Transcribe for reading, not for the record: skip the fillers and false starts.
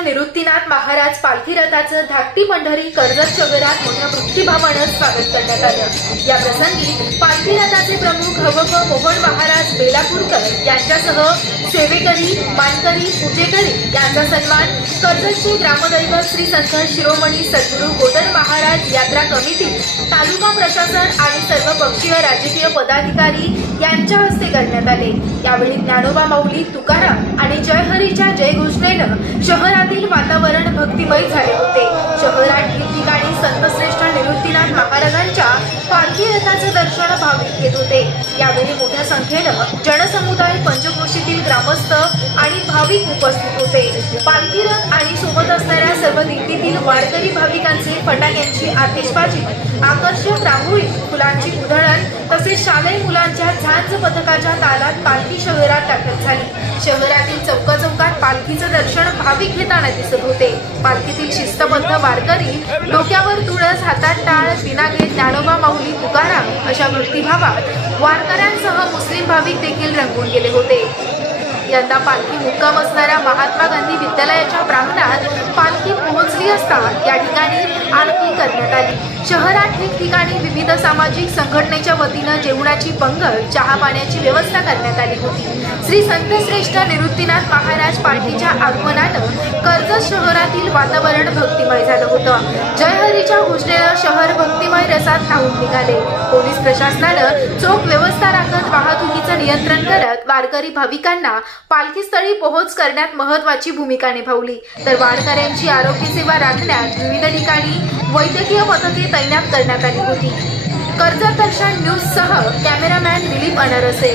निवृत्तीनाथ महाराज पालखी रथाचं धाकटी पंढरी कर्जत शहरात मोठ्या भक्तिभावानं स्वागत करण्यात आलं। या प्रसंगी पालखी रथाचे प्रमुख हवक मोहन महाराज बेलापूरकर यांच्यासह सेवेकरी, मानकरी, पूजेकरी यांचा सन्मान, कर्जतचे ग्रामदैवत श्री संत शिरोमणी सद्गुरू गोदर महाराज यात्रा कमिटी, तालुका प्रशासन आणि सर्व पक्षीय राजकीय पदाधिकारी यांच्या हस्ते करण्यात आले। यावेळी ज्ञानोबा माऊली, तुकाराम आणि जय हरीच्या जयघोषणेनं शहरातील वातावरण भक्तिमय झाले होते। शहरात ठिकठिकाणी संतश्रेष्ठ निवृत्तीनाथ महाराजांच्या पालखी रथाचे दर्शन भाविक घेत होते। यावेळी मोठ्या संख्येनं जनसमुदाय, पंचक्रोशीतील ग्रामस्थ आणि भाविक उपस्थित होते। पालखी रथ आणि सोबत असणाऱ्या सर्व दिंडीतील वारकरी भाविकांचे फटाक्यांची आतिषबाजी, आकर्षक रांगोळी, फुलांची उधळण तसेच शालेय मुलांच्या झांज पथकाच्या तालात पालखी शहरात दाखल झाली। शहरातील चौकाचौकात पालखीचं दर्शन भाविक घेताना दिसत होते। पालखीतील शिस्तबद्ध वारकरी डोक्यावर तुळस, हातात टाळ, पिनागे, ज्ञानोबा माऊली, तुकाराम अशा भक्तिभावात वारकऱ्यांसह मुस्लिम भाविक देखील रंगून गेले होते। यंदा पालखी मुक्काम असणाऱ्या महात्मा गांधी विद्यालयाच्या प्रांगणात पालखी पोहोचली असता या ठिकाणी आरती करण्यात आली। शहरात ठिकठिकाणी विविध सामाजिक संघटनेच्या वतीनं जेवणाची पंगत, चहा पाण्याची व्यवस्था करण्यात आली होती। श्री संतश्रेष्ठ निवृत्तीनाथ महाराज पालखीच्या आगमनानं कर्जत शहरातील वातावरण भक्तिमय झालं होतं। जय हरीच्या घोषणेनं शहर भक्तिमय रसात न्हाऊन निघाले। पोलीस प्रशासनानं चोख व्यवस्था राखत वाहतुकीचं नियंत्रण करत वारकरी भाविकांना पालखीस्थळी पोहोच करण्यात महत्त्वाची भूमिका निभावली। तर वारकऱ्यांची आरोग्य सेवा राखण्यात विविध ठिकाणी वैद्यकीय पथके तैनात करण्यात आली होती। कर्जत दर्शन न्यूज सह कॅमेरामॅन दिलीप अनरसे।